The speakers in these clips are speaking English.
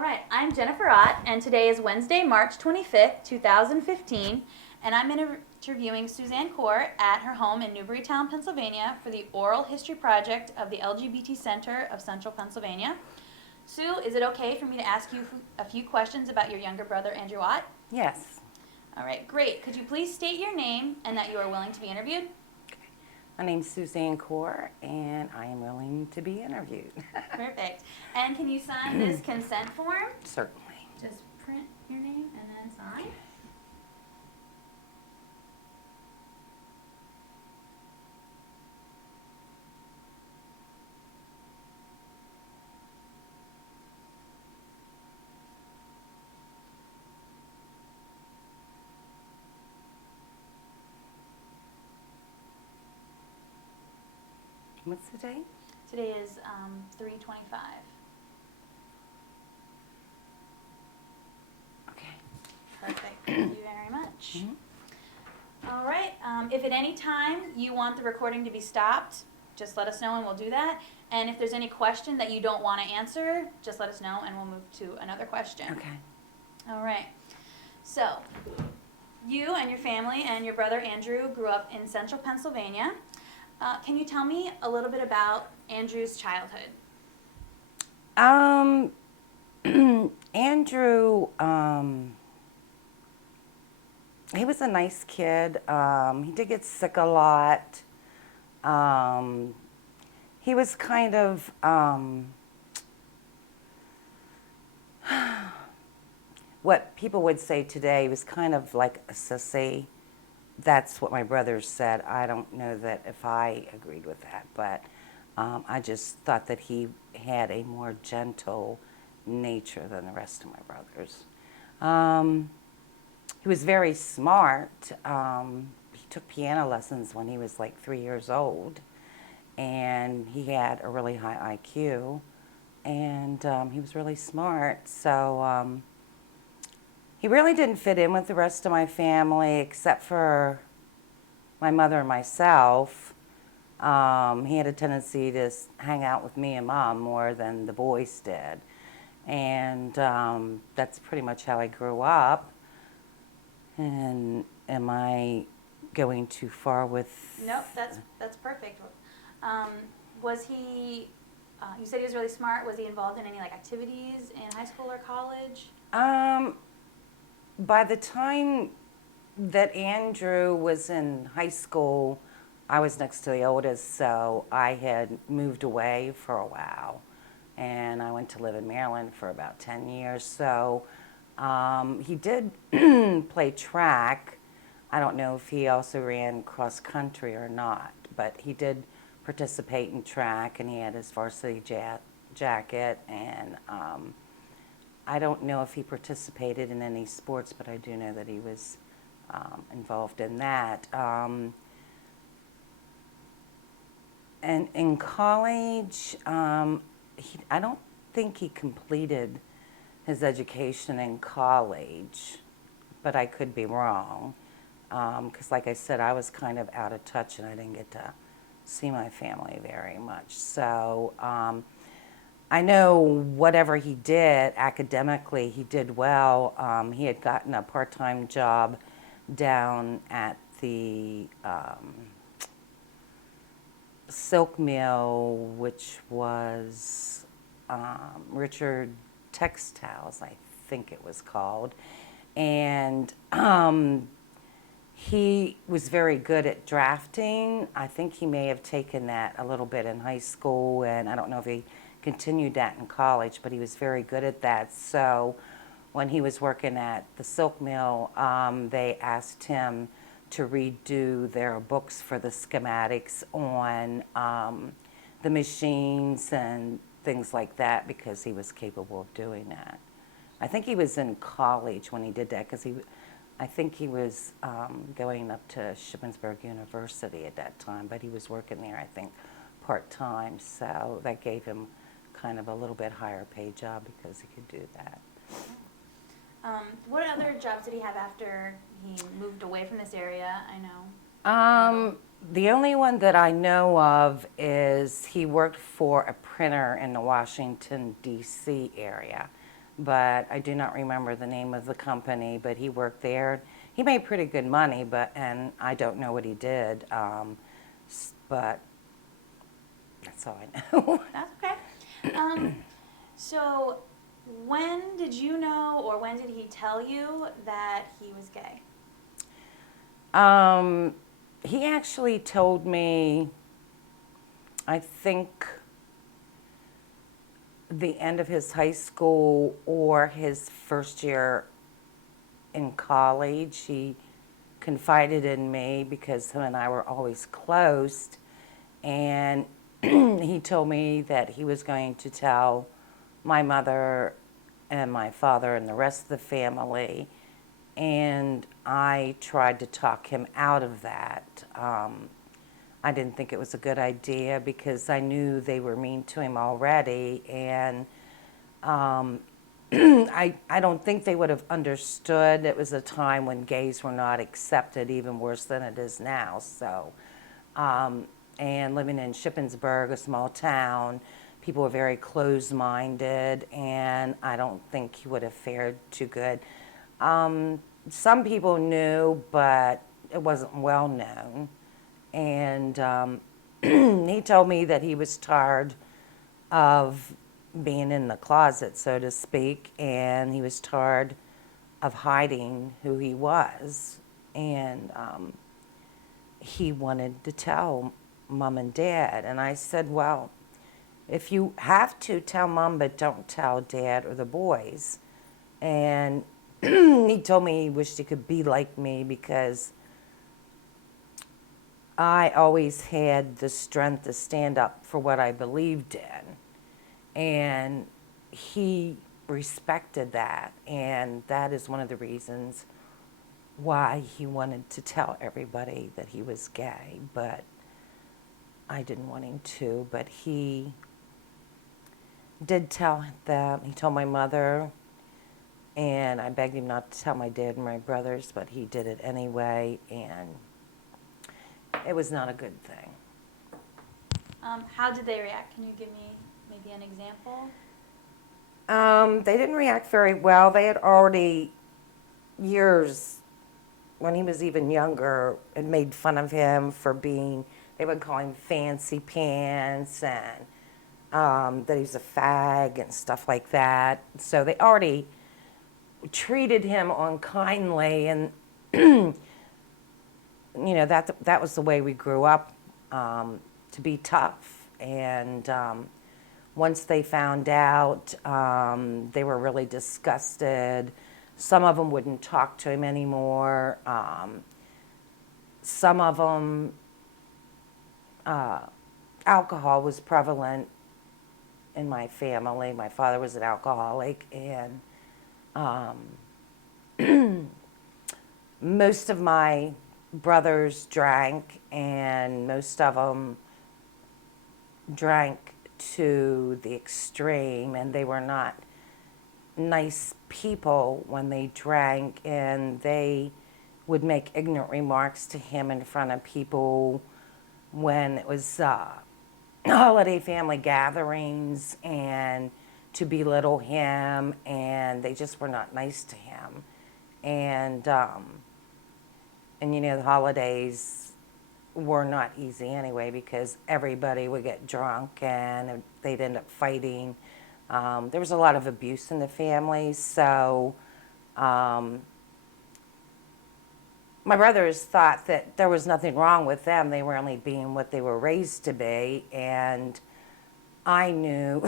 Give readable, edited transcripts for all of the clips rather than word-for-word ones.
All right, I'm Jennifer Ott, and today is Wednesday, March 25th, 2015, and I'm interviewing Suzanne Kohr at her home in Newburytown, Pennsylvania for the Oral History Project of the LGBT Center of Central Pennsylvania. Sue, is it okay for me to ask you a few questions about your younger brother, Andrew Ott? Yes. All right, great. Could you please state your name and that you are willing to be interviewed? My name's Suzanne Kohr, and I am willing to be interviewed. Perfect. And can you sign this consent form? Certainly. Just print your name and then sign. What's the date? Today is 3/25. Okay. Perfect. Thank you very much. All right. If at any time you want the recording to be stopped, just let us know and we'll do that. And if there's any question that you don't want to answer, just let us know and we'll move to another question. Okay. All right. So, you and your family and your brother Andrew grew up in central Pennsylvania. Can you tell me a little bit about Andrew's childhood? Andrew, he was a nice kid. He did get sick a lot. He was kind of, what people would say today, he was kind of like a sissy. That's what my brothers said. I don't know that if I agreed with that, but I just thought that he had a more gentle nature than the rest of my brothers. He was very smart. He took piano lessons when he was like 3 years old, and he had a really high IQ, and he was really smart. So he really didn't fit in with the rest of my family, except for my mother and myself. He had a tendency to hang out with me and Mom more than the boys did. And that's pretty much how I grew up. And am I going too far with... Nope, that's perfect. Was he, you said he was really smart, was he involved in any like activities in high school or college? By the time that Andrew was in high school, I was next to the oldest, so I had moved away for a while. And I went to live in Maryland for about 10 years. So he did play track. I don't know if he also ran cross country or not, but he did participate in track, and he had his varsity jacket. And I don't know if he participated in any sports, but I do know that he was involved in that. And in college, I don't think he completed his education in college, but I could be wrong. Because like I said, I was kind of out of touch and I didn't get to see my family very much. So I know whatever he did academically, he did well. He had gotten a part-time job down at the silk mill, which was Richard Textiles, I think it was called. And he was very good at drafting. I think he may have taken that a little bit in high school, and I don't know if he continued that in college, but he was very good at that. So when he was working at the silk mill, they asked him to redo their books for the schematics on the machines and things like that, because he was capable of doing that. I think he was in college when he did that, because I think he was going up to Shippensburg University at that time, but he was working there, I think, part-time, so that gave him kind of a little bit higher paid job because he could do that. What other jobs did he have after he moved away from this area? I know. The only one that I know of is he worked for a printer in the Washington, D.C. area. but I do not remember the name of the company, but he worked there. He made pretty good money, and I don't know what he did, but that's all I know. That's okay. So when did you know, or when did he tell you that he was gay? He actually told me, I think, the end of his high school or his first year in college. He confided in me because him and I were always close, and he told me that he was going to tell my mother and my father and the rest of the family, and I tried to talk him out of that. I didn't think it was a good idea because I knew they were mean to him already, and I don't think they would have understood. It was a time when gays were not accepted, even worse than it is now. So, and living in Shippensburg, a small town, people were very closed-minded, and I don't think he would have fared too good. Some people knew, but it wasn't well known. And he told me that he was tired of being in the closet, so to speak, and he was tired of hiding who he was. And he wanted to tell mom and dad. And I said, well, if you have to, tell mom, but don't tell dad or the boys. And he told me he wished he could be like me because I always had the strength to stand up for what I believed in. And he respected that. And that is one of the reasons why he wanted to tell everybody that he was gay. But I didn't want him to. But he did tell them. He told my mother. And I begged him not to tell my dad and my brothers, but he did it anyway. And it was not a good thing. How did they react? Can you give me maybe an example? They didn't react very well. They had already, years, when he was even younger, had made fun of him for being, they would call him fancy pants, and that he was a fag and stuff like that. So they already treated him unkindly, and that was the way we grew up, to be tough. And once they found out, they were really disgusted. Some of them wouldn't talk to him anymore. Some of them, alcohol was prevalent in my family. My father was an alcoholic, and most of my brothers drank, and most of them drank to the extreme, and they were not nice people when they drank, and they would make ignorant remarks to him in front of people when it was holiday family gatherings, and to belittle him, and they just were not nice to him. And the holidays were not easy anyway because everybody would get drunk and they'd end up fighting. There was a lot of abuse in the family, so my brothers thought that there was nothing wrong with them. They were only being what they were raised to be, and I knew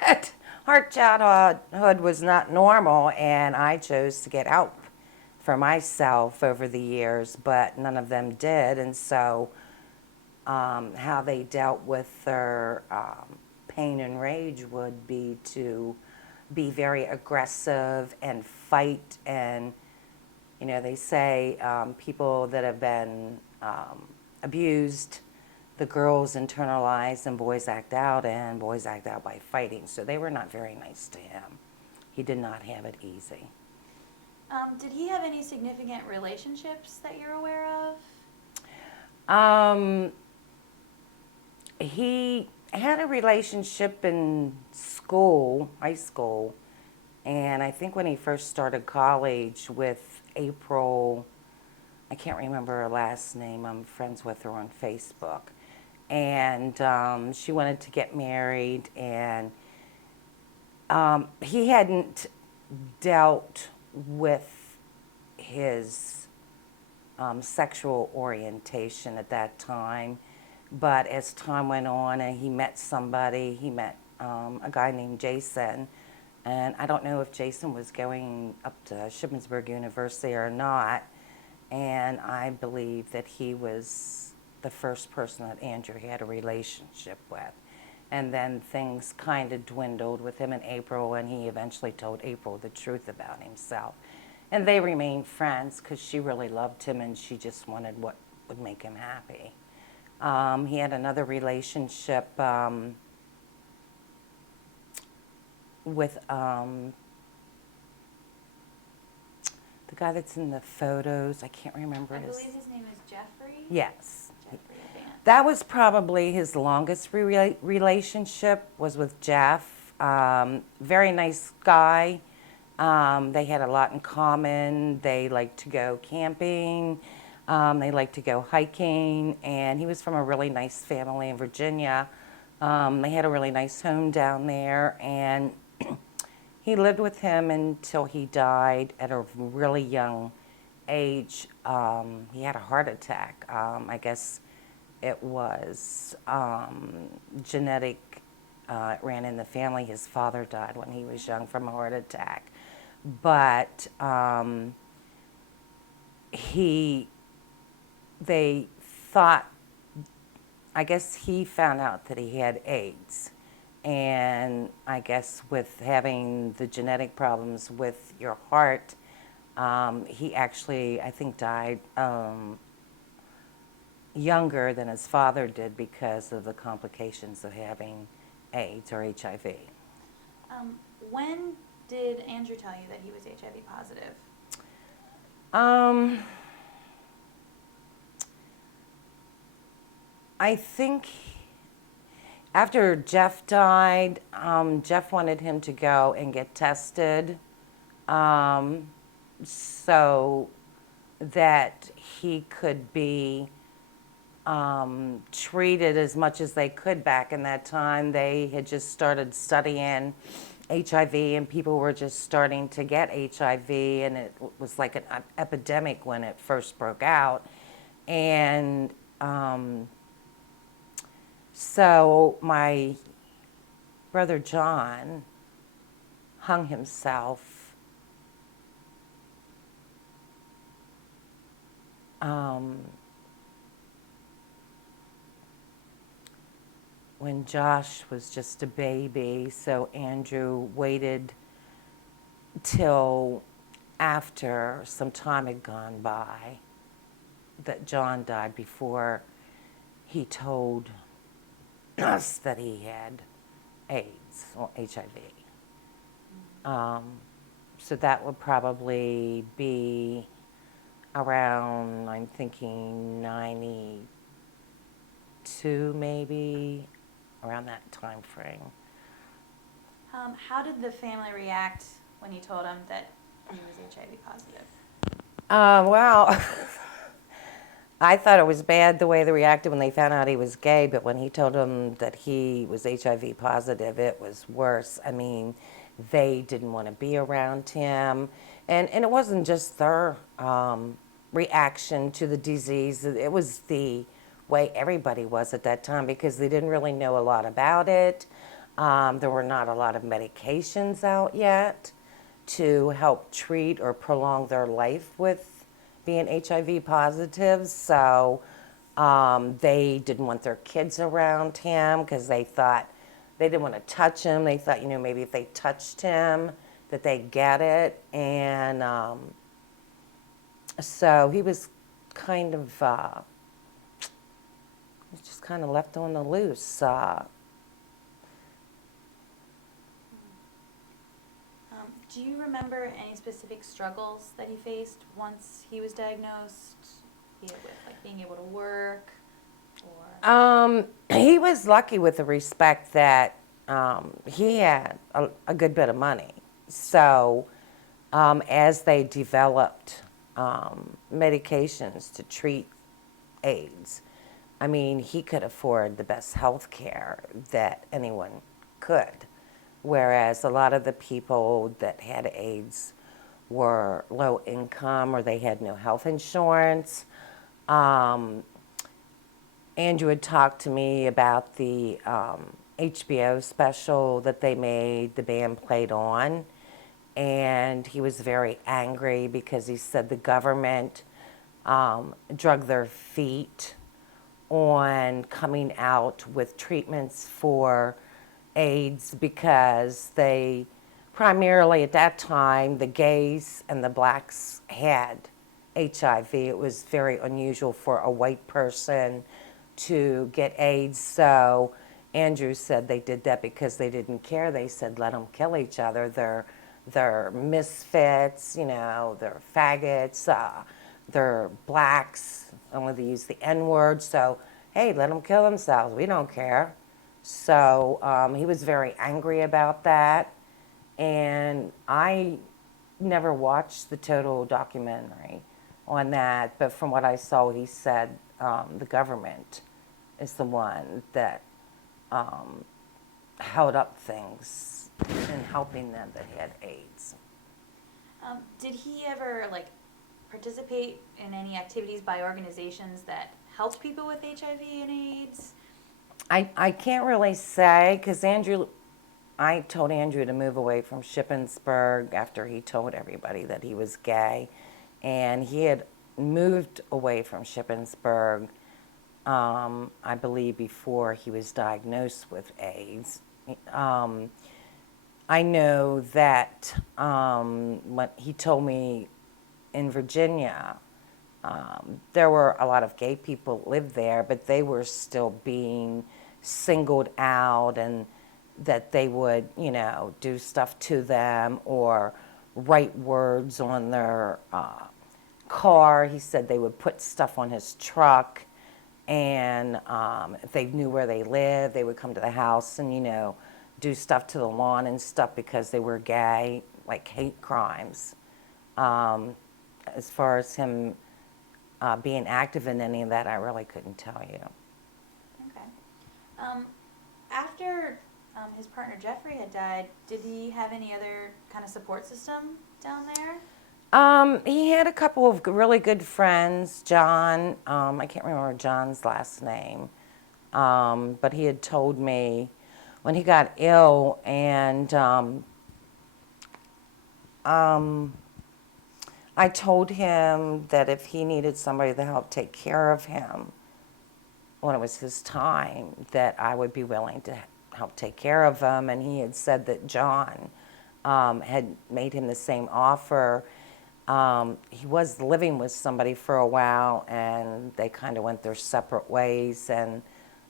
that our childhood was not normal, and I chose to get out for myself over the years, but none of them did. And so how they dealt with their pain and rage would be to be very aggressive and fight. And they say people that have been abused, the girls internalize and boys act out, and boys act out by fighting. So they were not very nice to him. He did not have it easy. Did he have any significant relationships that you're aware of? He had a relationship in school, high school, And I think when he first started college with April, I can't remember her last name. I'm friends with her on Facebook. And she wanted to get married, and he hadn't dealt with his sexual orientation at that time. But as time went on and he met somebody, he met a guy named Jason. And I don't know if Jason was going up to Shippensburg University or not. And I believe that he was the first person that Andrew had a relationship with. And then things kind of dwindled with him and April, and he eventually told April the truth about himself. And they remained friends because she really loved him and she just wanted what would make him happy. He had another relationship with the guy that's in the photos. I can't remember I his. believe his name is Jeffrey. Yes. Jeffrey Advance. That was probably his longest relationship, was with Jeff. Very nice guy. They had a lot in common. They liked to go camping. They liked to go hiking. And he was from a really nice family in Virginia. They had a really nice home down there. And he lived with him until he died at a really young age. He had a heart attack. I guess it was genetic. It ran in the family. His father died when he was young from a heart attack. But they thought, I guess he found out that he had AIDS. And I guess with having the genetic problems with your heart, he actually, I think, died younger than his father did because of the complications of having AIDS or HIV. When did Andrew tell you that he was HIV positive? I think after Jeff died, Jeff wanted him to go and get tested so that he could be treated as much as they could back in that time. They had just started studying HIV, and people were just starting to get HIV, and it was like an epidemic when it first broke out. And so my brother John hung himself when Josh was just a baby. So Andrew waited till after some time had gone by that John died before he told us that he had AIDS or HIV. So that would probably be around, I'm thinking 92 maybe, around that time frame. How did the family react when you told him that he was HIV positive? Well, I thought it was bad the way they reacted when they found out he was gay, but when he told them that he was HIV positive, it was worse. I mean, they didn't want to be around him. And it wasn't just their reaction to the disease. It was the way everybody was at that time because they didn't really know a lot about it. There were not a lot of medications out yet to help treat or prolong their life with being HIV positive. So they didn't want their kids around him because they thought they didn't want to touch him. They thought, maybe if they touched him that they'd get it. And so he was kind of just kind of left on the loose. Do you remember any specific struggles that he faced once he was diagnosed, be it with like being able to work or? He was lucky with the respect that he had a good bit of money. So as they developed medications to treat AIDS, I mean, he could afford the best health care that anyone could. Whereas a lot of the people that had AIDS were low income or they had no health insurance. Um, Andrew had talked to me about the HBO special that they made, the band played on, and he was very angry because he said the government drug their feet on coming out with treatments for AIDS because they primarily at that time the gays and the blacks had HIV. It was very unusual for a white person to get AIDS. So Andrew said they did that because they didn't care. They said let them kill each other. They're misfits, you know, they're faggots, they're blacks. Only they use the N word. So hey, let them kill themselves. We don't care. So he was very angry about that. And I never watched the total documentary on that, but from what I saw, he said the government is the one that held up things in helping them that had AIDS. Did he ever like participate in any activities by organizations that help people with HIV and AIDS? I can't really say because I told Andrew to move away from Shippensburg after he told everybody that he was gay. And he had moved away from Shippensburg, I believe, before he was diagnosed with AIDS. Um, I know that when he told me in Virginia, there were a lot of gay people lived there, but they were still being singled out, and that they would, you know, do stuff to them or write words on their car. He said they would put stuff on his truck, and if they knew where they lived, they would come to the house and, you know, do stuff to the lawn and stuff because they were gay, like hate crimes. As far as him being active in any of that, I really couldn't tell you. Okay. After his partner Jeffrey had died, did he have any other kind of support system down there? He had a couple of really good friends. John, I can't remember John's last name, but he had told me when he got ill, and I told him that if he needed somebody to help take care of him when it was his time, that I would be willing to help take care of him. And he had said that John had made him the same offer. He was living with somebody for a while, and they kind of went their separate ways. And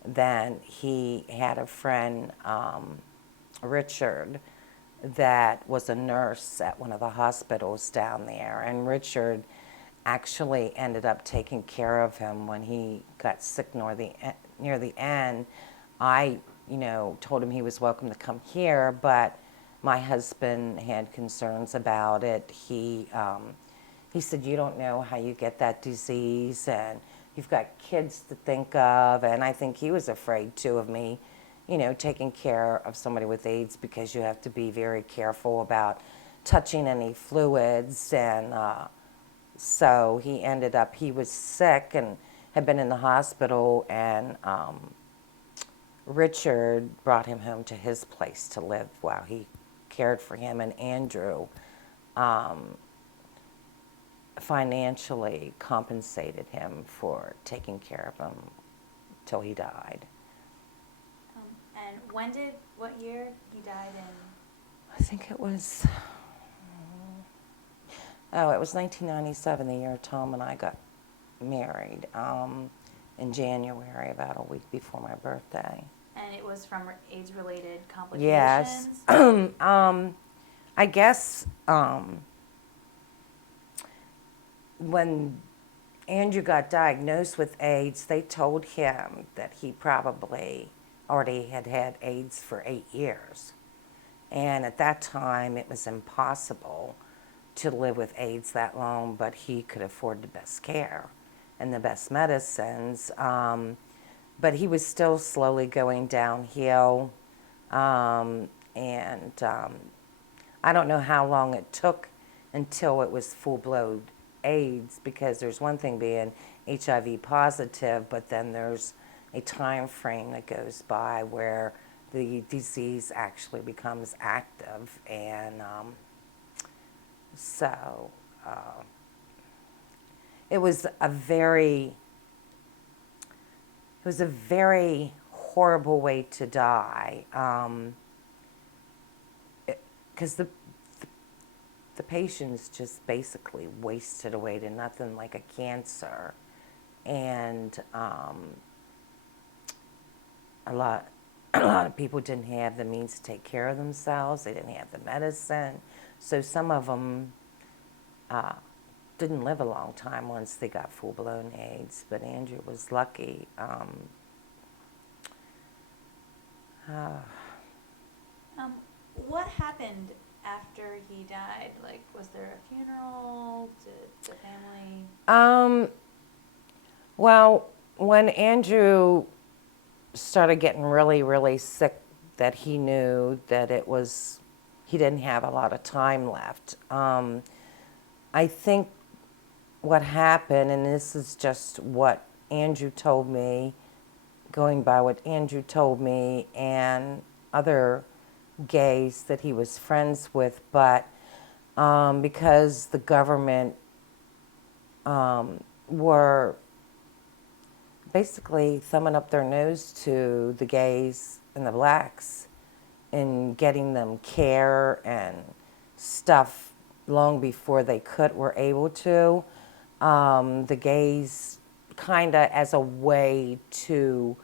then he had a friend, Richard, that was a nurse at one of the hospitals down there. And Richard actually ended up taking care of him when he got sick near the end. I, you know, told him he was welcome to come here, but my husband had concerns about it. He said, you don't know how you get that disease, and you've got kids to think of. And I think he was afraid, too, of me, you know, taking care of somebody with AIDS, because you have to be very careful about touching any fluids. And so he was sick and had been in the hospital, and Richard brought him home to his place to live while he cared for him. And Andrew financially compensated him for taking care of him till he died. And what year he died in? I think it was, it was 1997, the year Tom and I got married, in January, about a week before my birthday. And it was from AIDS-related Yes. complications? I guess when Andrew got diagnosed with AIDS, they told him that he probably already had had AIDS for 8 years. And at that time, it was impossible to live with AIDS that long, but he could afford the best care and the best medicines. But he was still slowly going downhill. And I don't know how long it took until it was full-blown AIDS, because there's one thing being HIV positive, but then there's a time frame that goes by where the disease actually becomes active. And so it was a very horrible way to die, because the patients just basically wasted away to nothing, like a cancer. And a lot of people didn't have the means to take care of themselves. They didn't have the medicine. So some of them didn't live a long time once they got full-blown AIDS. But Andrew was lucky. What happened after he died? Like, was there a funeral? Did the family? Well, when Andrew started getting really, really sick, that he knew that he didn't have a lot of time left. I think what happened, and this is just what Andrew told me, going by what Andrew told me and other gays that he was friends with, but because the government were basically thumbing up their nose to the gays and the blacks and getting them care and stuff long before they were able to. The gays, kind of as a way to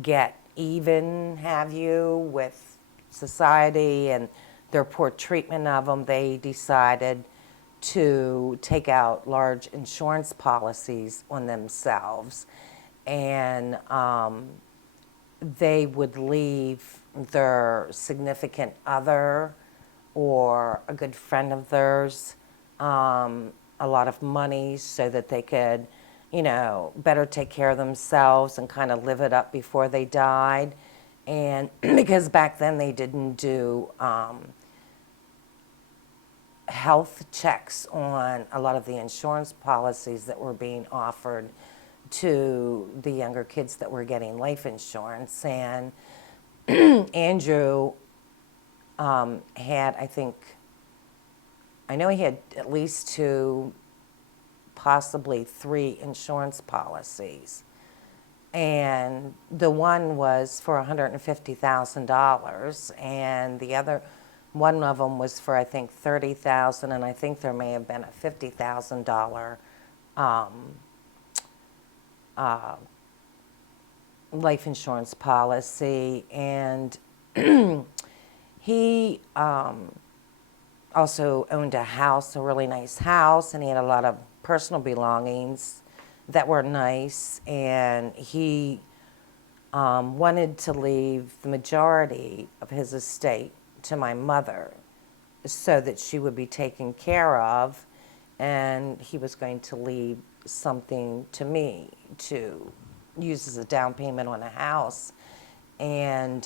get even, have you, with society and their poor treatment of them, they decided to take out large insurance policies on themselves. And they would leave their significant other or a good friend of theirs a lot of money so that they could, better take care of themselves and kind of live it up before they died. And because back then they didn't do health checks on a lot of the insurance policies that were being offered to the younger kids that were getting life insurance. And Andrew had, I know he had at least 2, possibly 3 insurance policies. And the one was for $150,000, and the other, one of them was for, I think, $30,000, and I think there may have been a $50,000 life insurance policy. And he also owned a house, a really nice house, and he had a lot of personal belongings that were nice. And he wanted to leave the majority of his estate to my mother so that she would be taken care of, and he was going to leave something to me to use as a down payment on a house. And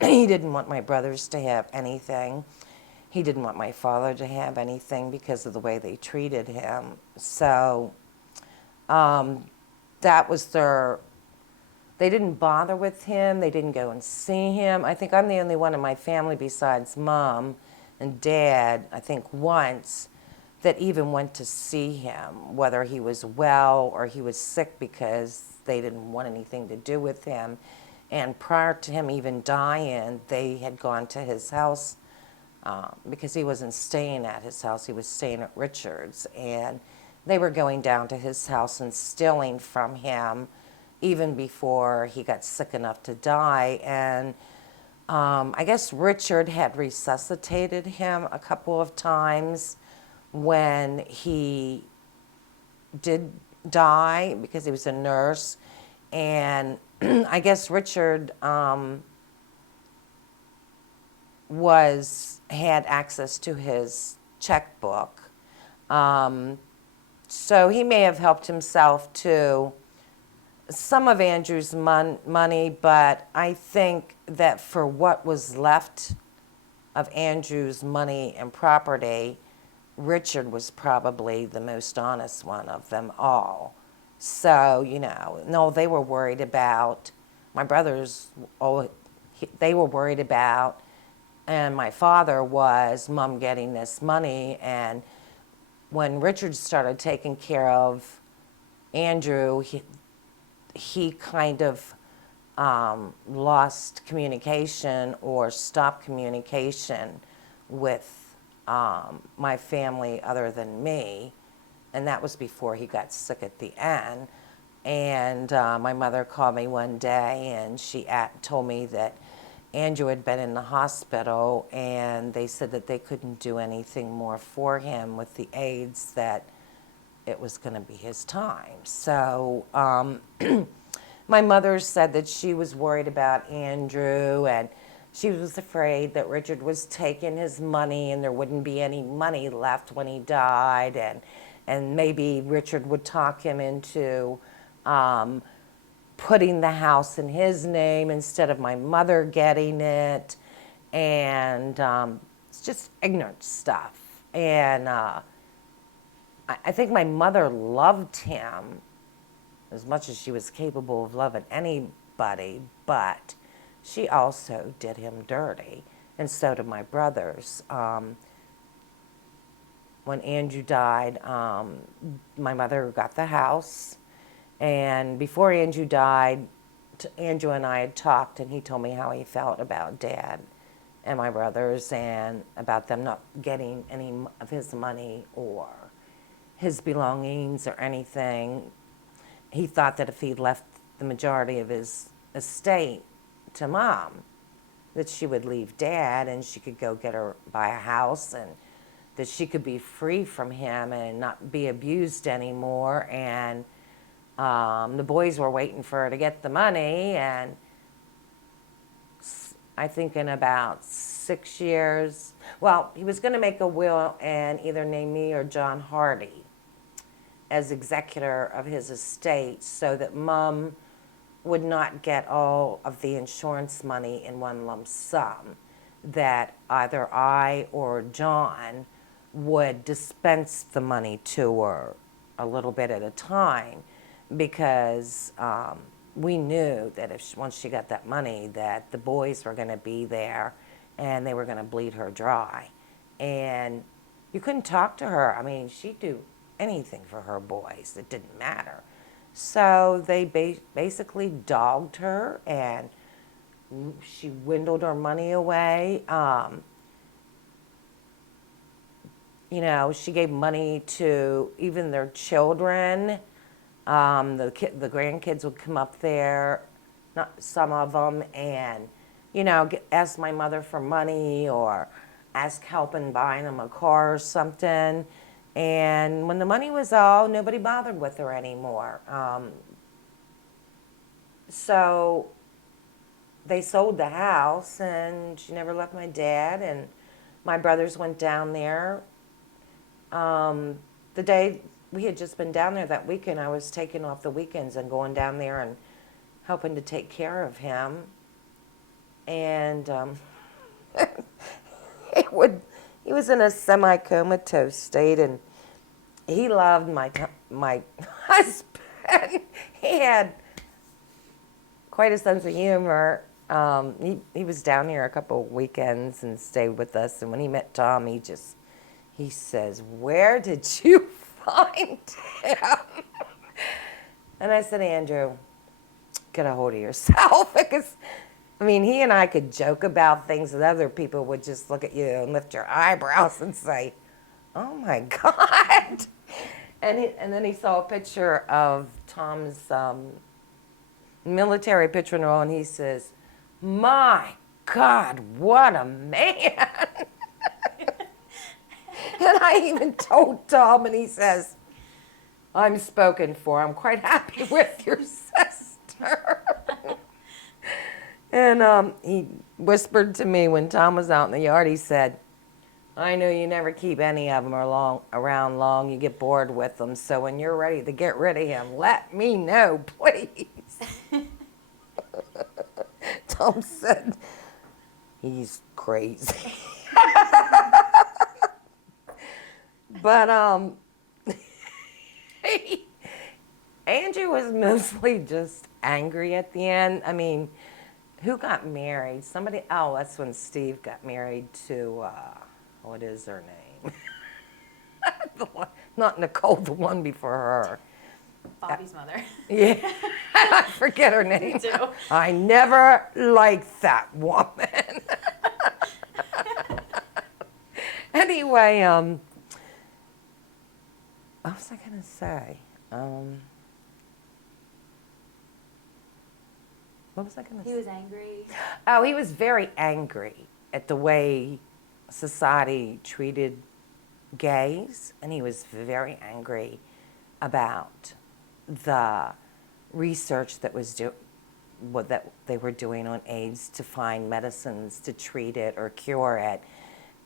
he didn't want my brothers to have anything. He didn't want my father to have anything because of the way they treated him. So that was they didn't bother with him. They didn't go and see him. I think I'm the only one in my family besides Mom and Dad, I think once, that even went to see him, whether he was well or he was sick, because they didn't want anything to do with him. And prior to him even dying, they had gone to his house because he wasn't staying at his house. He was staying at Richard's. And they were going down to his house and stealing from him even before he got sick enough to die. And I guess Richard had resuscitated him a couple of times when he did die, because he was a nurse. And I guess Richard had access to his checkbook. So he may have helped himself to some of Andrew's money, but I think that for what was left of Andrew's money and property, Richard was probably the most honest one of them all. So, no, they were worried about, my brothers, they were worried about, and my father was, Mom getting this money. And when Richard started taking care of Andrew, he kind of lost communication or stopped communication with my family other than me. And that was before he got sick at the end. And my mother called me one day and she told me that Andrew had been in the hospital and they said that they couldn't do anything more for him with the AIDS, that it was going to be his time. So my mother said that she was worried about Andrew, and she was afraid that Richard was taking his money and there wouldn't be any money left when he died, and maybe Richard would talk him into putting the house in his name instead of my mother getting it. And it's just ignorant stuff. And I think my mother loved him as much as she was capable of loving anybody, but she also did him dirty, and so did my brothers. When Andrew died, my mother got the house, and before Andrew died, Andrew and I had talked, and he told me how he felt about Dad and my brothers and about them not getting any of his money or his belongings or anything. He thought that if he left the majority of his estate to Mom, that she would leave Dad and she could go buy a house, and that she could be free from him and not be abused anymore. And the boys were waiting for her to get the money, and I think in about 6 years, well, he was going to make a will and either name me or John Hardy as executor of his estate so that Mom would not get all of the insurance money in one lump sum, that either I or John would dispense the money to her a little bit at a time, because we knew that once she got that money, that the boys were going to be there and they were going to bleed her dry. And you couldn't talk to her. I mean, she'd do anything for her boys. It didn't matter. So they basically dogged her, and she dwindled her money away. She gave money to even their children. The grandkids would come up there, not some of them, and ask my mother for money or ask help in buying them a car or something. And when the money was all, nobody bothered with her anymore. So they sold the house, and she never left my dad. And my brothers went down there. The day we had just been down there that weekend, I was taking off the weekends and going down there and helping to take care of him. And he was in a semi-comatose state, and he loved my husband. He had quite a sense of humor. He was down here a couple of weekends and stayed with us, and when he met Tom, he says, "Where did you find him?" And I said, "Andrew, get a hold of yourself." Because he and I could joke about things, and other people would just look at you and lift your eyebrows and say, "Oh my God." And then he saw a picture of Tom's military picture and all, and he says, "My God, what a man." And I even told Tom, and he says, "I'm spoken for. I'm quite happy with your sister." And he whispered to me when Tom was out in the yard, he said, I know you never keep any of them around long. You get bored with them. So when you're ready to get rid of him, let me know, please. Tom said, he's crazy. But Andrew was mostly just angry at the end. I mean, who got married? Somebody, oh, that's when Steve got married to, what is her name? Not Nicole, the one before her. Bobby's mother. Yeah, I forget her name. Me too. I never liked that woman. Anyway, what was I gonna say? What was I gonna say? He was angry. Oh, he was very angry at the way society treated gays, and he was very angry about the research that that they were doing on AIDS to find medicines to treat it or cure it.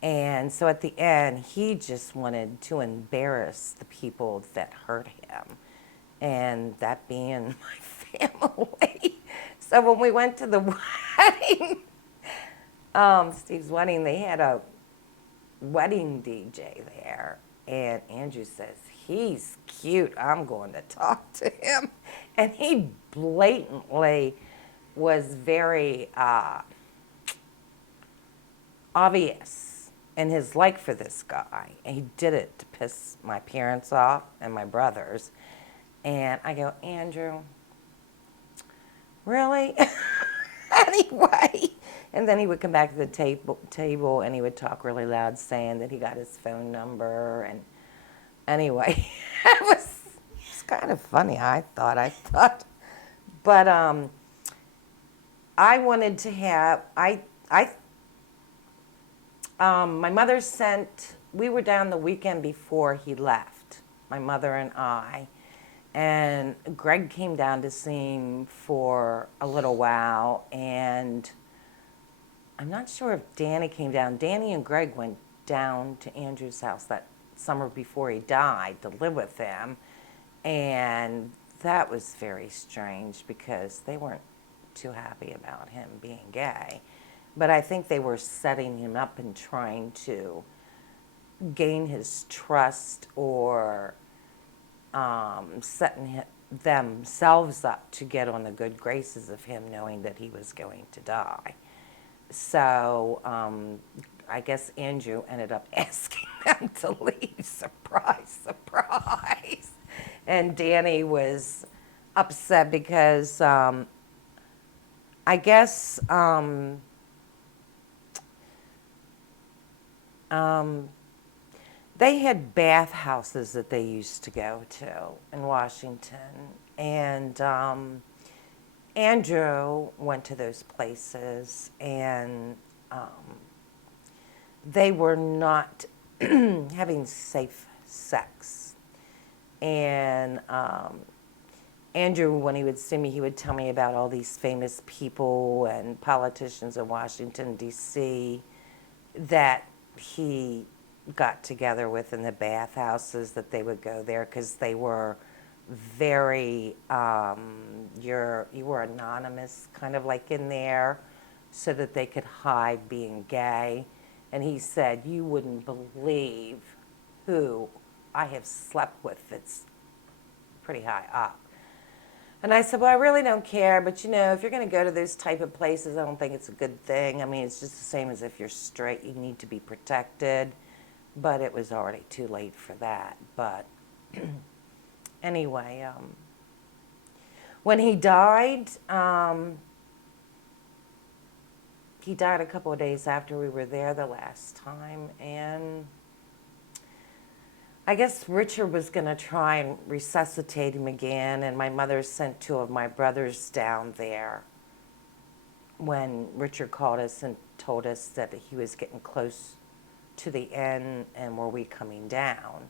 And so at the end, he just wanted to embarrass the people that hurt him, and that being my family. So when we went to the wedding, Steve's wedding, they had a wedding DJ there, and Andrew says, he's cute, I'm going to talk to him. And he blatantly was very obvious in his like for this guy. And he did it to piss my parents off and my brothers. And I go, Andrew, really? Anyway. And then he would come back to the table and he would talk really loud saying that he got his phone number. And anyway, it was kind of funny, I thought. But I wanted to have, my mother we were down the weekend before he left, my mother and I. And Greg came down to see him for a little while, and I'm not sure if Danny came down. Danny and Greg went down to Andrew's house that summer before he died to live with him, and that was very strange because they weren't too happy about him being gay. But I think they were setting him up and trying to gain his trust or setting themselves up to get on the good graces of him knowing that he was going to die. So I guess Andrew ended up asking them to leave. Surprise, surprise. And Danny was upset because I guess they had bathhouses that they used to go to in Washington. And Andrew went to those places, and they were not having safe sex. And Andrew, when he would see me, he would tell me about all these famous people and politicians in Washington, D.C. that he got together with in the bathhouses, that they would go there because they were very, you were anonymous, kind of like in there, so that they could hide being gay. And he said, you wouldn't believe who I have slept with that's pretty high up. And I said, well, I really don't care, but if you're going to go to those type of places, I don't think it's a good thing. I mean, it's just the same as if you're straight, you need to be protected. But it was already too late for that. But anyway, when he died a couple of days after we were there the last time, and I guess Richard was going to try and resuscitate him again, and my mother sent two of my brothers down there when Richard called us and told us that he was getting close to the end and were we coming down.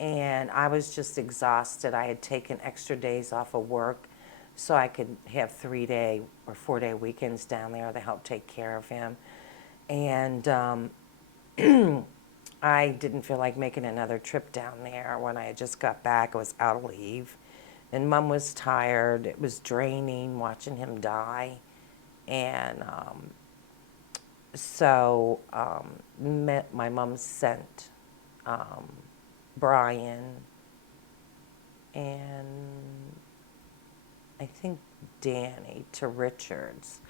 And I was just exhausted. I had taken extra days off of work, so I could have 3-day or 4-day weekends down there to help take care of him. And I didn't feel like making another trip down there. When I had just got back, I was out of leave. And Mom was tired. It was draining watching him die. And so my mom sent Brian and I think Danny to Richard's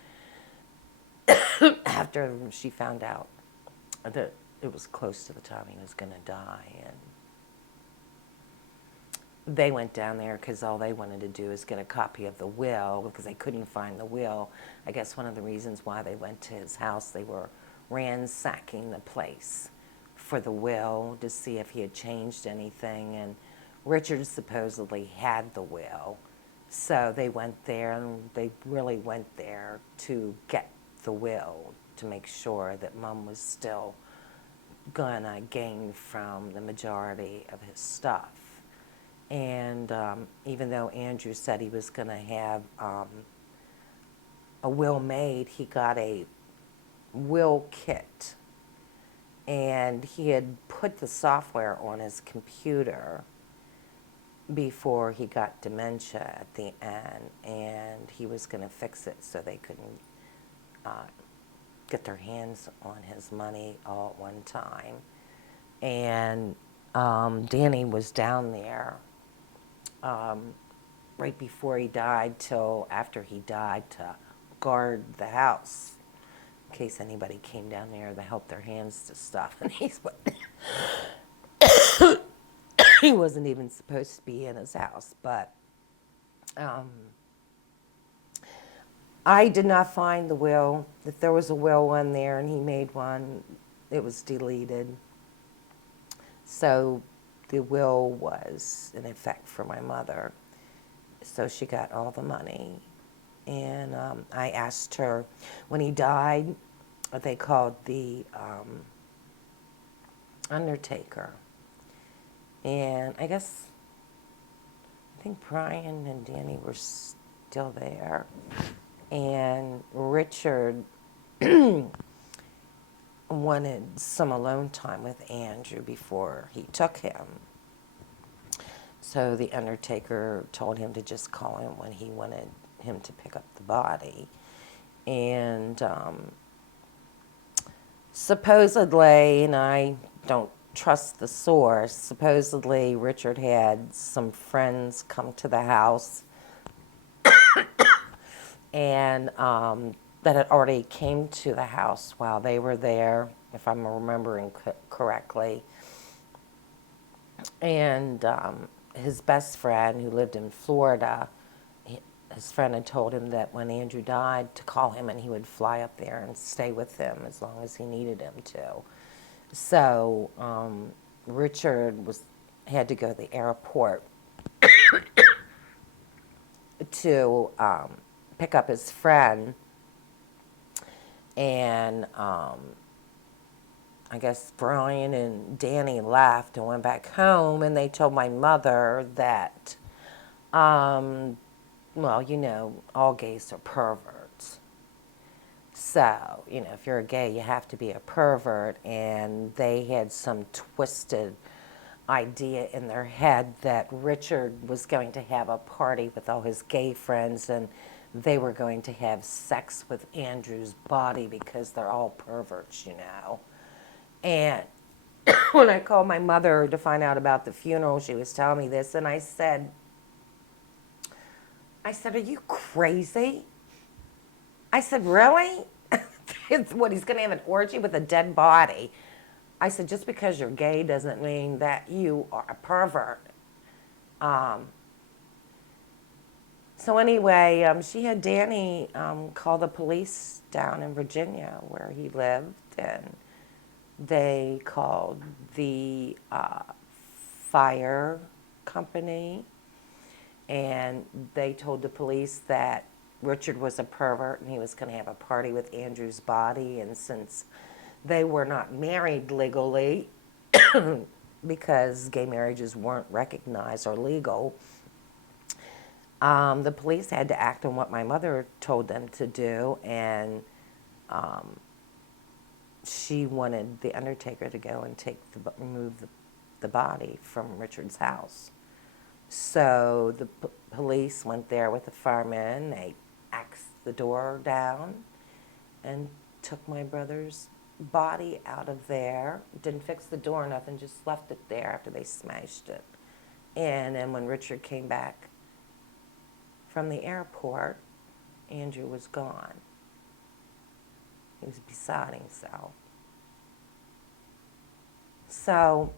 after she found out that it was close to the time he was going to die. And they went down there because all they wanted to do is get a copy of the will, because they couldn't find the will. I guess one of the reasons why they went to his house, they were ransacking the place for the will to see if he had changed anything. And Richard supposedly had the will. So they went there, and they really went there to get the will, to make sure that Mom was still gonna gain from the majority of his stuff. And even though Andrew said he was going to have a will made, he got a will kit. And he had put the software on his computer before he got dementia at the end. And he was going to fix it so they couldn't get their hands on his money all at one time. And Danny was down there right before he died till after he died to guard the house in case anybody came down there to help their hands to stuff. And he wasn't even supposed to be in his house. But I did not find the will. If there was a will in there and he made one, it was deleted. So the will was in effect for my mother. So she got all the money. And I asked her, when he died, they called the undertaker. And I think Brian and Danny were still there. And Richard wanted some alone time with Andrew before he took him. So the undertaker told him to just call him when he wanted him to pick up the body. And supposedly, and I don't trust the source, supposedly Richard had some friends come to the house and that had already came to the house while they were there, if I'm remembering correctly. And his best friend, who lived in Florida, his friend had told him that when Andrew died, to call him and he would fly up there and stay with him as long as he needed him to. So Richard had to go to the airport to pick up his friend. And I guess Brian and Danny left and went back home, and they told my mother that, well, all gays are perverts. So, if you're a gay, you have to be a pervert. And they had some twisted idea in their head that Richard was going to have a party with all his gay friends, and they were going to have sex with Andrew's body because they're all perverts, And when I called my mother to find out about the funeral, she was telling me this, and I said, are you crazy? I said, really? What, he's going to have an orgy with a dead body? I said, just because you're gay doesn't mean that you are a pervert. So anyway, she had Danny call the police down in Virginia where he lived, and they called the fire company, and they told the police that Richard was a pervert and he was going to have a party with Andrew's body. And since they were not married legally, because gay marriages weren't recognized or legal, The police had to act on what my mother told them to do, and she wanted the undertaker to go and remove the body from Richard's house. So the police went there with the firemen. They axed the door down and took my brother's body out of there. Didn't fix the door, nothing, just left it there after they smashed it. And then when Richard came back from the airport, Andrew was gone. He was beside himself. So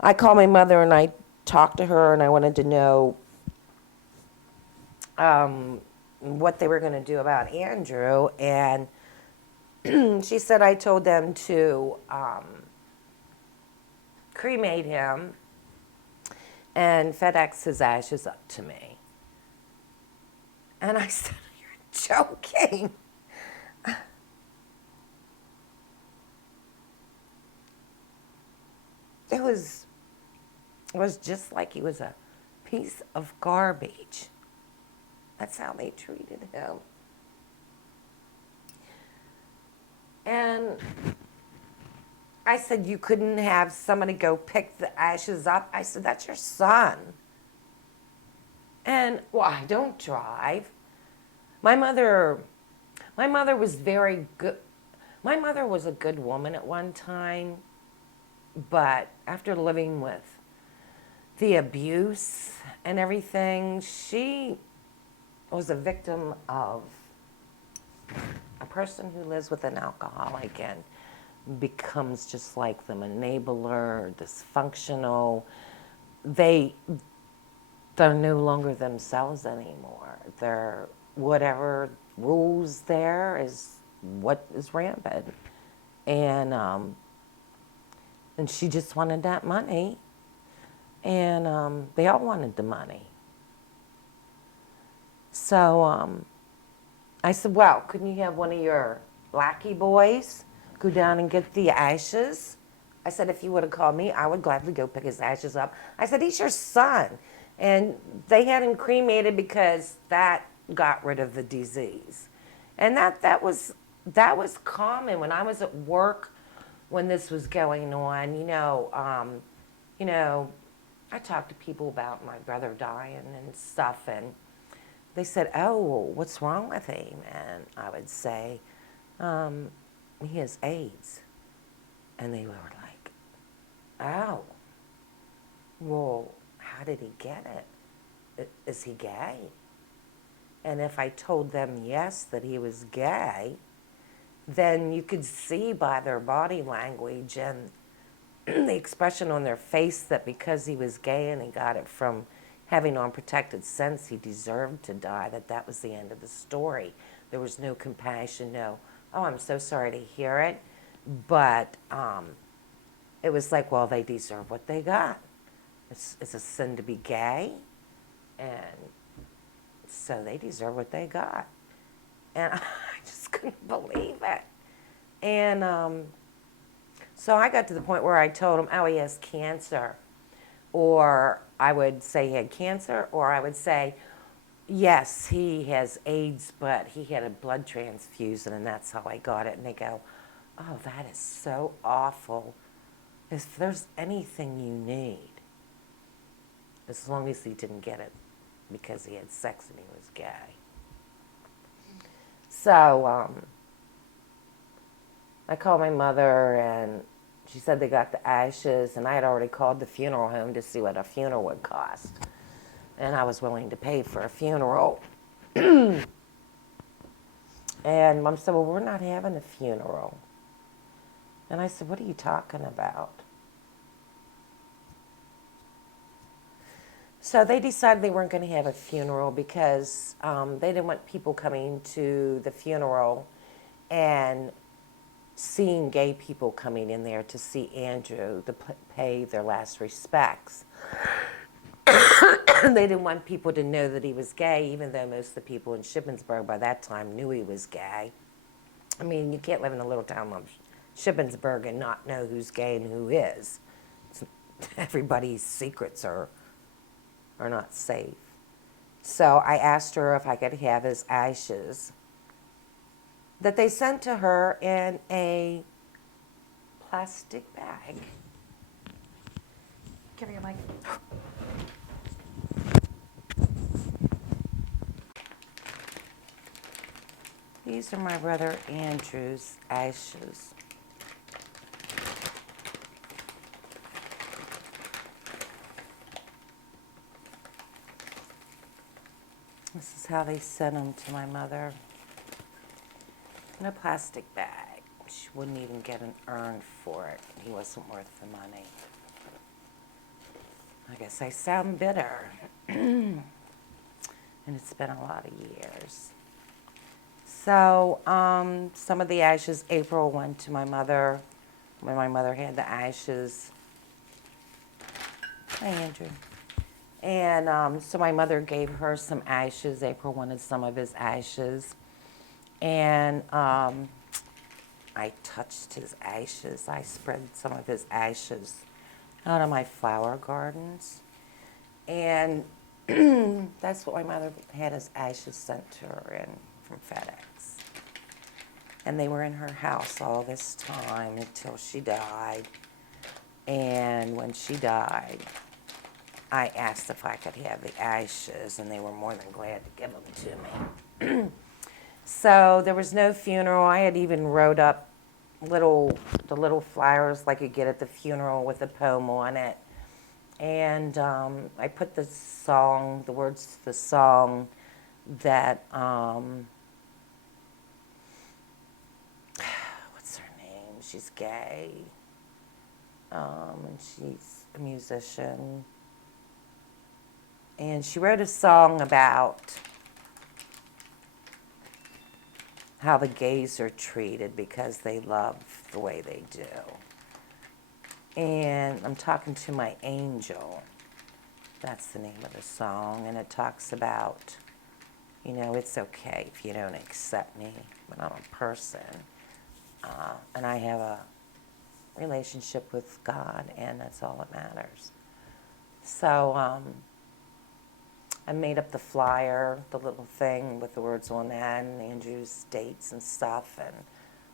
I called my mother and I talked to her, and I wanted to know what they were going to do about Andrew. And she said I told them to cremate him and FedEx his ashes up to me. And I said, "You're joking." It was just like he was a piece of garbage. That's how they treated him. And I said, "You couldn't have somebody go pick the ashes up?" I said, "That's your son." And, well, I don't drive. My mother was very good. My mother was a good woman at one time, but after living with the abuse and everything, she was a victim of a person who lives with an alcoholic and becomes just like them, an enabler, dysfunctional. They're no longer themselves anymore. They're whatever rules there is what is rampant. And she just wanted that money. And they all wanted the money. So I said, "Well, couldn't you have one of your lackey boys go down and get the ashes?" I said, "If you would have called me, I would gladly go pick his ashes up." I said, "He's your son." And they had him cremated because that got rid of the disease. And that was common when I was at work when this was going on. I talked to people about my brother dying and stuff, and they said, "Oh, well, what's wrong with him?" And I would say, "He has AIDS." And they were like, "Oh, well, how did he get it? Is he gay?" And if I told them yes, that he was gay, then you could see by their body language and the expression on their face that because he was gay and he got it from having unprotected sex, he deserved to die, that was the end of the story. There was no compassion, no, "Oh, I'm so sorry to hear it." But it was like, well, they deserve what they got. It's a sin to be gay, and so they deserve what they got. And I just couldn't believe it. And so I got to the point where I told him, "Oh, he has cancer." Or I would say he had cancer, or I would say, "Yes, he has AIDS, but he had a blood transfusion, and that's how I got it." And they go, "Oh, that is so awful. If there's anything you need, as long as he didn't get it because he had sex and he was gay." So I called my mother, and she said they got the ashes, and I had already called the funeral home to see what a funeral would cost. And I was willing to pay for a funeral. And Mom said, "Well, we're not having a funeral." And I said, "What are you talking about?" So they decided they weren't going to have a funeral because they didn't want people coming to the funeral and seeing gay people coming in there to see Andrew to pay their last respects. They didn't want people to know that he was gay, even though most of the people in Shippensburg by that time knew he was gay. I mean, you can't live in a little town like Shippensburg and not know who's gay and who is. Everybody's secrets are are not safe. So I asked her if I could have his ashes that they sent to her in a plastic bag. Give her your mic. These are my brother Andrew's ashes. This is how they sent them to my mother. In a plastic bag. She wouldn't even get an urn for it. He wasn't worth the money. I guess I sound bitter. And it's been a lot of years. So, some of the ashes, April went to my mother when my mother had the ashes. Hi, Andrew. And so my mother gave her some ashes. April wanted some of his ashes. And I touched his ashes. I spread some of his ashes out of my flower gardens. And that's what my mother had his ashes sent to her in from FedEx. And they were in her house all this time until she died. And when she died, I asked if I could have the ashes, and they were more than glad to give them to me. So there was no funeral. I had even wrote up the little flowers like you get at the funeral with a poem on it. And I put the words to the song that, what's her name? She's gay. And she's a musician. And she wrote a song about how the gays are treated because they love the way they do. And I'm talking to my angel. That's the name of the song. And it talks about, it's okay if you don't accept me, but I'm a person. And I have a relationship with God, and that's all that matters. So I made up the flyer, the little thing with the words on that, and Andrew's dates and stuff, and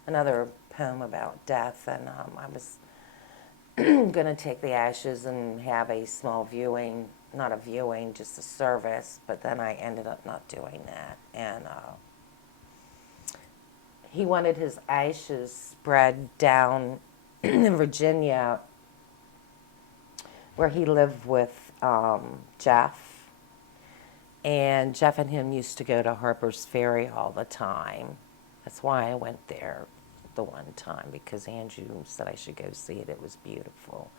another poem about death. And I was going to take the ashes and have a small viewing, not a viewing, just a service, but then I ended up not doing that. And he wanted his ashes spread down in Virginia, where he lived with Jeff. And Jeff and him used to go to Harper's Ferry all the time. That's why I went there the one time, because Andrew said I should go see it. It was beautiful.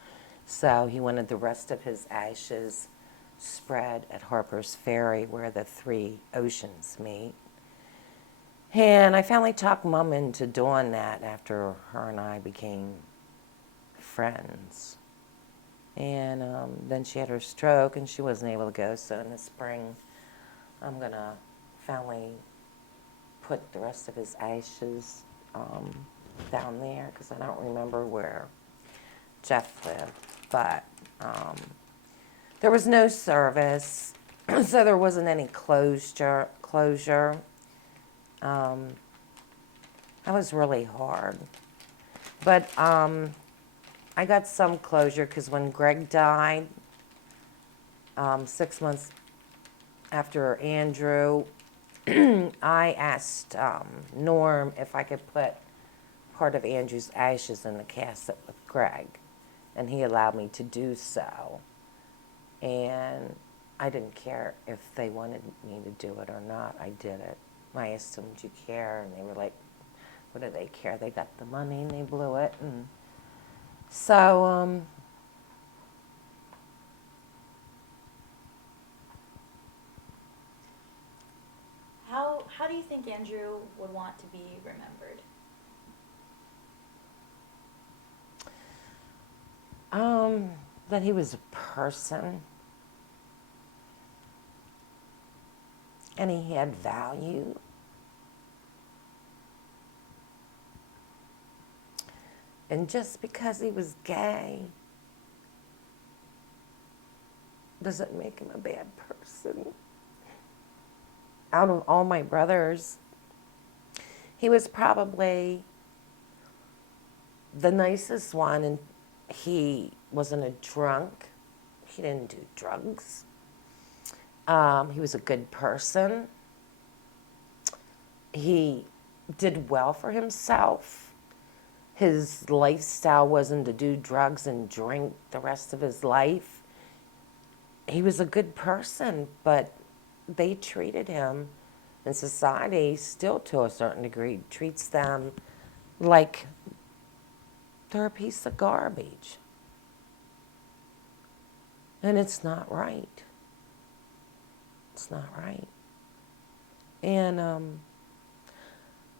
So he wanted the rest of his ashes spread at Harper's Ferry, where the three oceans meet. And I finally talked Mom into doing that after her and I became friends. And then she had her stroke, and she wasn't able to go. So in the spring, I'm going to finally put the rest of his ashes down there, because I don't remember where Jeff lived. But there was no service, so there wasn't any closure. That was really hard. But I got some closure, because when Greg died, 6 months after Andrew, I asked Norm if I could put part of Andrew's ashes in the casket with Greg, and he allowed me to do so. And I didn't care if they wanted me to do it or not. I did it. I asked them, "Do you care?" And they were like, "What do they care? They got the money and they blew it." And so How do you think Andrew would want to be remembered? that he was a person, and he had value. And just because he was gay doesn't make him a bad person. Out of all my brothers, he was probably the nicest one, and he wasn't a drunk. He didn't do drugs. He was a good person. He did well for himself. His lifestyle wasn't to do drugs and drink the rest of his life. He was a good person, but they treated him, and society still to a certain degree treats them like they're a piece of garbage. And it's not right. It's not right. And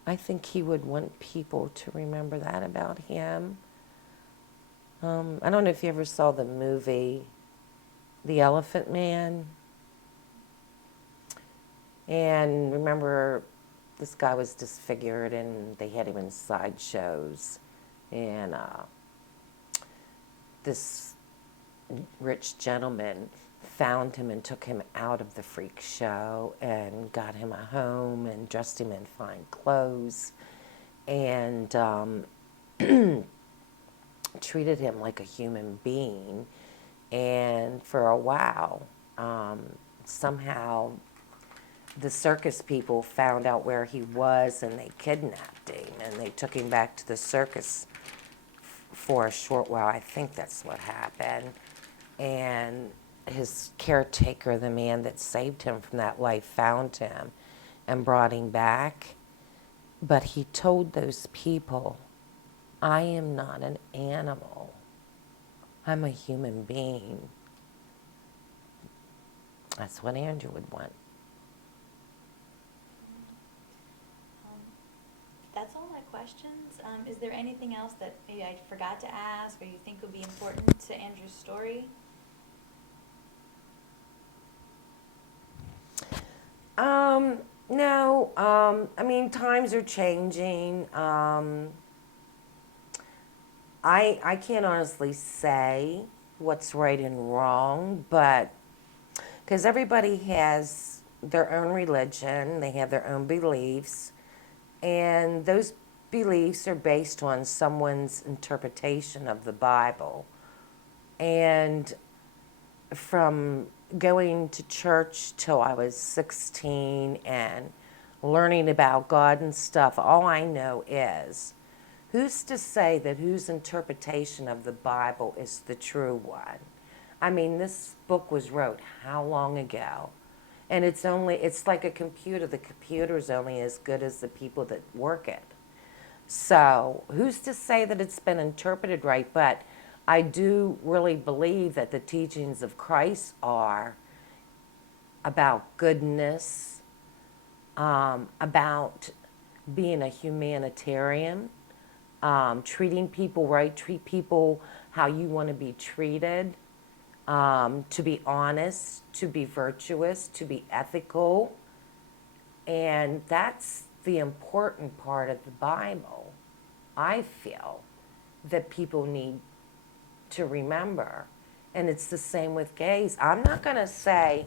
I think he would want people to remember that about him. I don't know if you ever saw the movie The Elephant Man. And remember, this guy was disfigured and they had him in sideshows. And this rich gentleman found him and took him out of the freak show and got him a home and dressed him in fine clothes and treated him like a human being. And for a while, somehow the circus people found out where he was and they kidnapped him and they took him back to the circus for a short while. I think that's what happened. And his caretaker, the man that saved him from that life, found him and brought him back. But he told those people, I am not an animal. I'm a human being. That's what Andrew would want. That's all my questions. Is there anything else that maybe I forgot to ask or you think would be important to Andrew's story? No. I mean, times are changing. I can't honestly say what's right and wrong, but because everybody has their own religion, they have their own beliefs, and those beliefs are based on someone's interpretation of the Bible. And from going to church till I was 16 and learning about God and stuff, all I know is, who's to say that whose interpretation of the Bible is the true one? I mean, this book was wrote how long ago? And it's like a computer. The computer's only as good as the people that work it. So who's to say that it's been interpreted right? But I do really believe that the teachings of Christ are about goodness, about being a humanitarian, treating people right, treat people how you want to be treated, to be honest, to be virtuous, to be ethical. And that's the important part of the Bible, I feel, that people need to remember. And it's the same with gays. I'm not going to say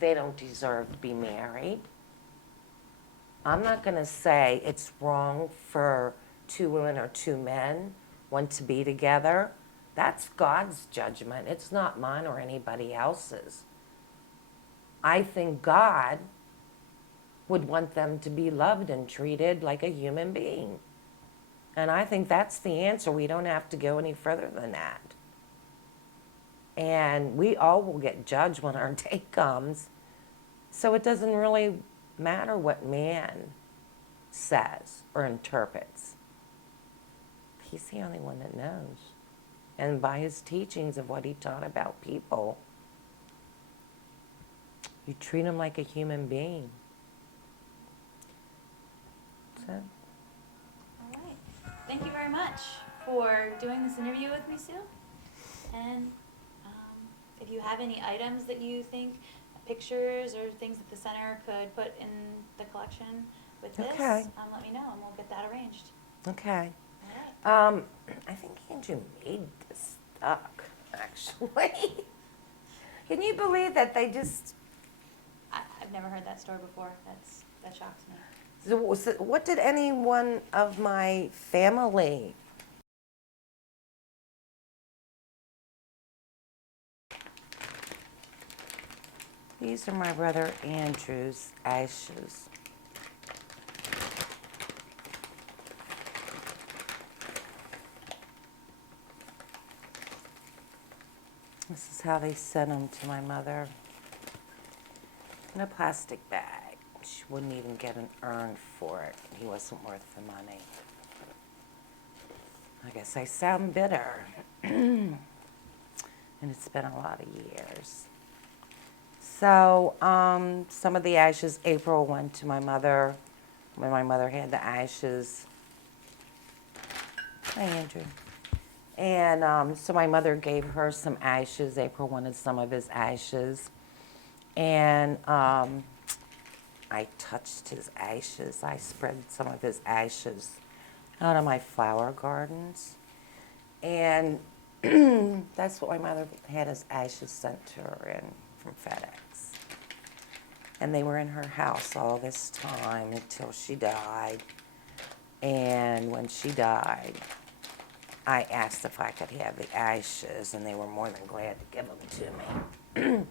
they don't deserve to be married. I'm not going to say it's wrong for two women or two men want to be together. That's God's judgment. It's not mine or anybody else's. I think God would want them to be loved and treated like a human being. And I think that's the answer. We don't have to go any further than that. And we all will get judged when our day comes. So it doesn't really matter what man says or interprets. He's the only one that knows. And by his teachings of what he taught about people, you treat him like a human being. So. All right. Thank you very much for doing this interview with me, Sue. And if you have any items that you think, pictures or things that the center could put in the collection with this, Okay. Let me know and we'll get that arranged. Okay. All right. I think Andrew made this duck, actually. Can you believe that they just, I've never heard that story before. That shocks me. so what did anyone of my family? These are my brother Andrew's ashes. This is how they sent them to my mother. In a plastic bag. She wouldn't even get an urn for it. He wasn't worth the money. I guess I sound bitter. And it's been a lot of years. So, some of the ashes, April went to my mother when my mother had the ashes. Hi, Andrew. And so my mother gave her some ashes. April wanted some of his ashes. And I touched his ashes. I spread some of his ashes out of my flower gardens. And that's what my mother had his ashes sent to her in from FedEx. And they were in her house all this time until she died. And when she died, I asked if I could have the ashes, and they were more than glad to give them to me.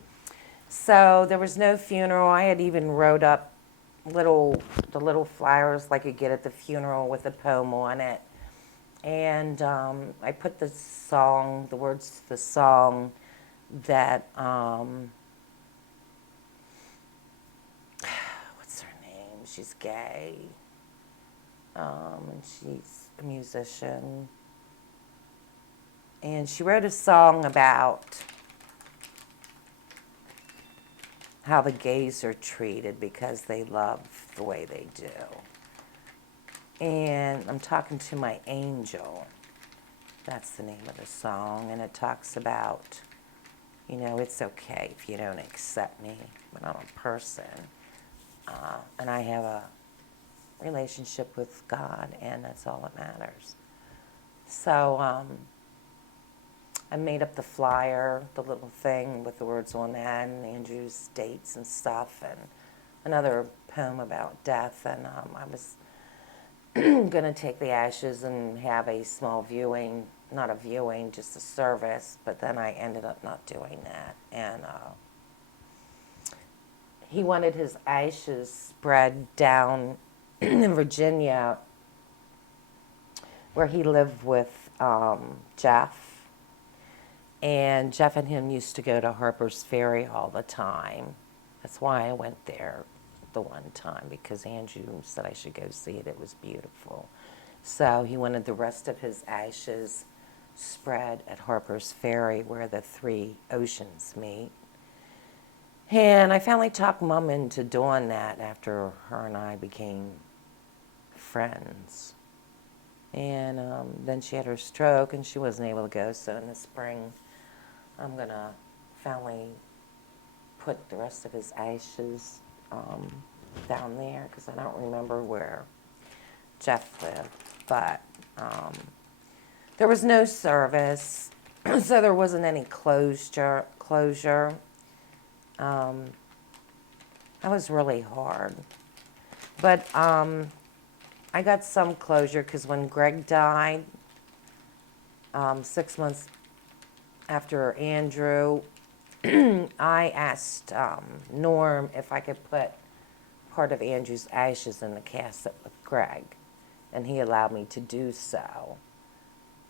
So there was no funeral. I had even wrote up the little flowers like you get at the funeral with a poem on it. And I put the words to the song that, what's her name? She's gay. And she's a musician. And she wrote a song about how the gays are treated because they love the way they do. And I'm talking to my angel. That's the name of the song. And it talks about, it's okay if you don't accept me, but I'm a person. And I have a relationship with God, and that's all that matters. So I made up the flyer, the little thing with the words on that, and Andrew's dates and stuff, and another poem about death. And I was going to take the ashes and have a small viewing, not a viewing, just a service, but then I ended up not doing that. And he wanted his ashes spread down in Virginia, where he lived with Jeff. And Jeff and him used to go to Harper's Ferry all the time. That's why I went there the one time, because Andrew said I should go see it. It was beautiful. So he wanted the rest of his ashes spread at Harper's Ferry, where the three oceans meet. And I finally talked Mom into doing that after her and I became friends. And then she had her stroke, and she wasn't able to go. So in the spring, I'm going to finally put the rest of his ashes down there, because I don't remember where Jeff lived. But there was no service, so there wasn't any closure. That was really hard. But I got some closure, because when Greg died, 6 months after Andrew, I asked Norm if I could put part of Andrew's ashes in the casket with Greg, and he allowed me to do so.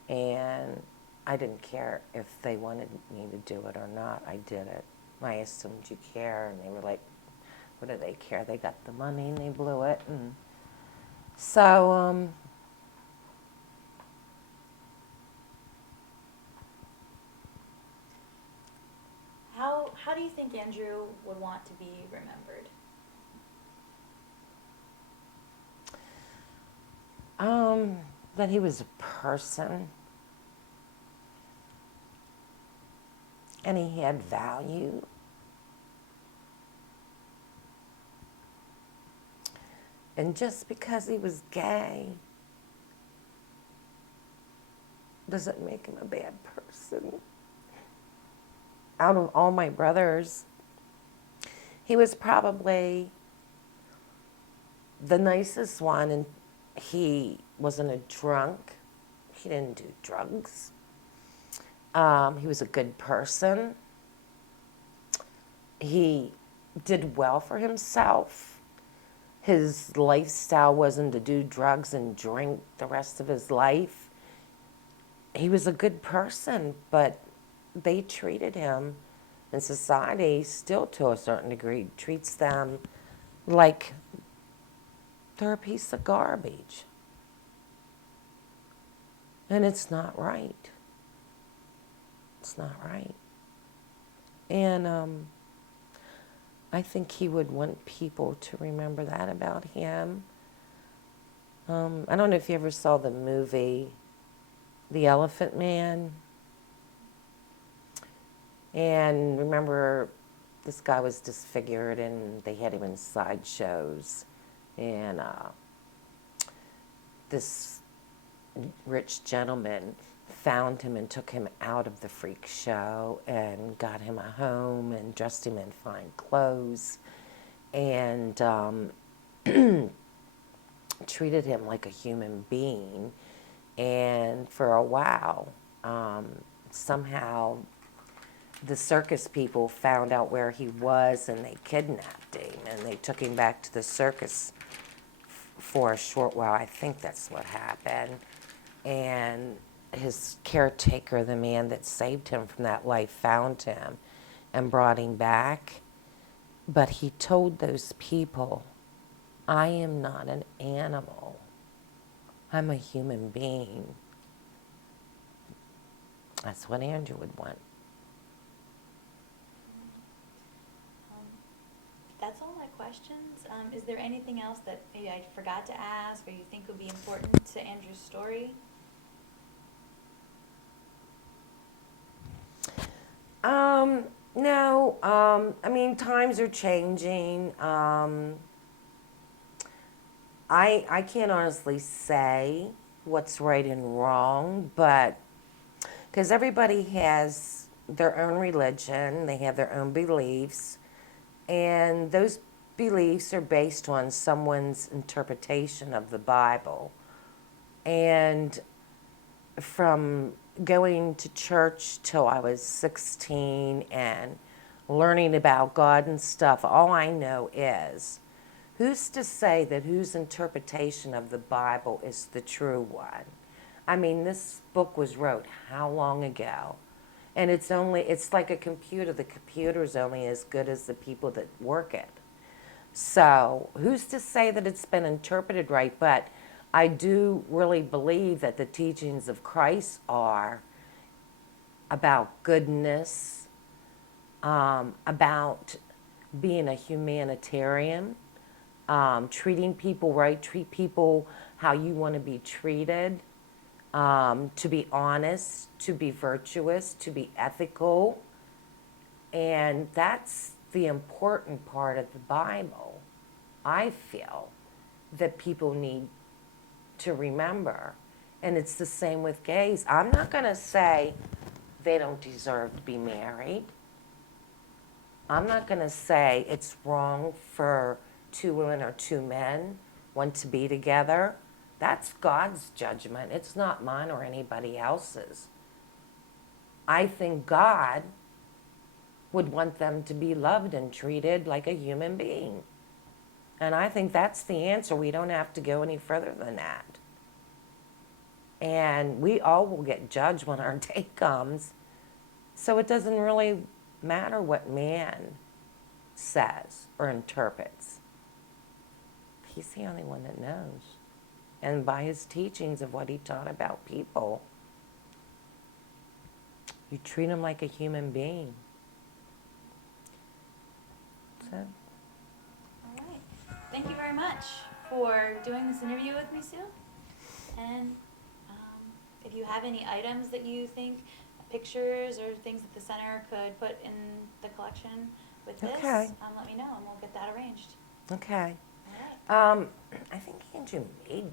And I didn't care if they wanted me to do it or not. I did it. I asked them, do you care? And they were like, what do they care? They got the money and they blew it. And so How do you think Andrew would want to be remembered? that he was a person, and he had value. And just because he was gay doesn't make him a bad person. out of all my brothers, he was probably the nicest one, and he wasn't a drunk. He didn't do drugs. He was a good person. He did well for himself. His lifestyle wasn't to do drugs and drink the rest of his life. He was a good person, but they treated him, and society still to a certain degree treats them like they're a piece of garbage. And it's not right. It's not right. And I think he would want people to remember that about him. I don't know if you ever saw the movie The Elephant Man. And remember, this guy was disfigured and they had him in sideshows. And this rich gentleman found him and took him out of the freak show and got him a home and dressed him in fine clothes and treated him like a human being. And for a while, somehow the circus people found out where he was and they kidnapped him and they took him back to the circus for a short while. I think that's what happened. And his caretaker, the man that saved him from that life, found him and brought him back. But he told those people, I am not an animal. I'm a human being. That's what Andrew would want. That's all my questions. Is there anything else that maybe I forgot to ask or you think would be important to Andrew's story? No, I mean, times are changing. I can't honestly say what's right and wrong, but because everybody has their own religion, they have their own beliefs, and those beliefs are based on someone's interpretation of the Bible. And from going to church till I was 16 and learning about God and stuff, all I know is who's to say that whose interpretation of the Bible is the true one? I mean, this book was wrote how long ago? And it's like a computer. The computer's only as good as the people that work it. So who's to say that it's been interpreted right? But I do really believe that the teachings of Christ are about goodness, about being a humanitarian, treating people right, treat people how you want to be treated, to be honest, to be virtuous, to be ethical. And that's the important part of the Bible, I feel, that people need to remember. And it's the same with gays. I'm not going to say they don't deserve to be married. I'm not going to say it's wrong for two women or two men want to be together. That's God's judgment. It's not mine or anybody else's. I think God would want them to be loved and treated like a human being. And I think that's the answer. We don't have to go any further than that. And we all will get judged when our day comes. So it doesn't really matter what man says or interprets. He's the only one that knows. And by his teachings of what he taught about people, you treat him like a human being. So. All right. Thank you very much for doing this interview with me, Sue. And if you have any items that you think, pictures or things that the center could put in the collection with this, Okay. let me know and we'll get that arranged. Okay. All right. I think Andrew made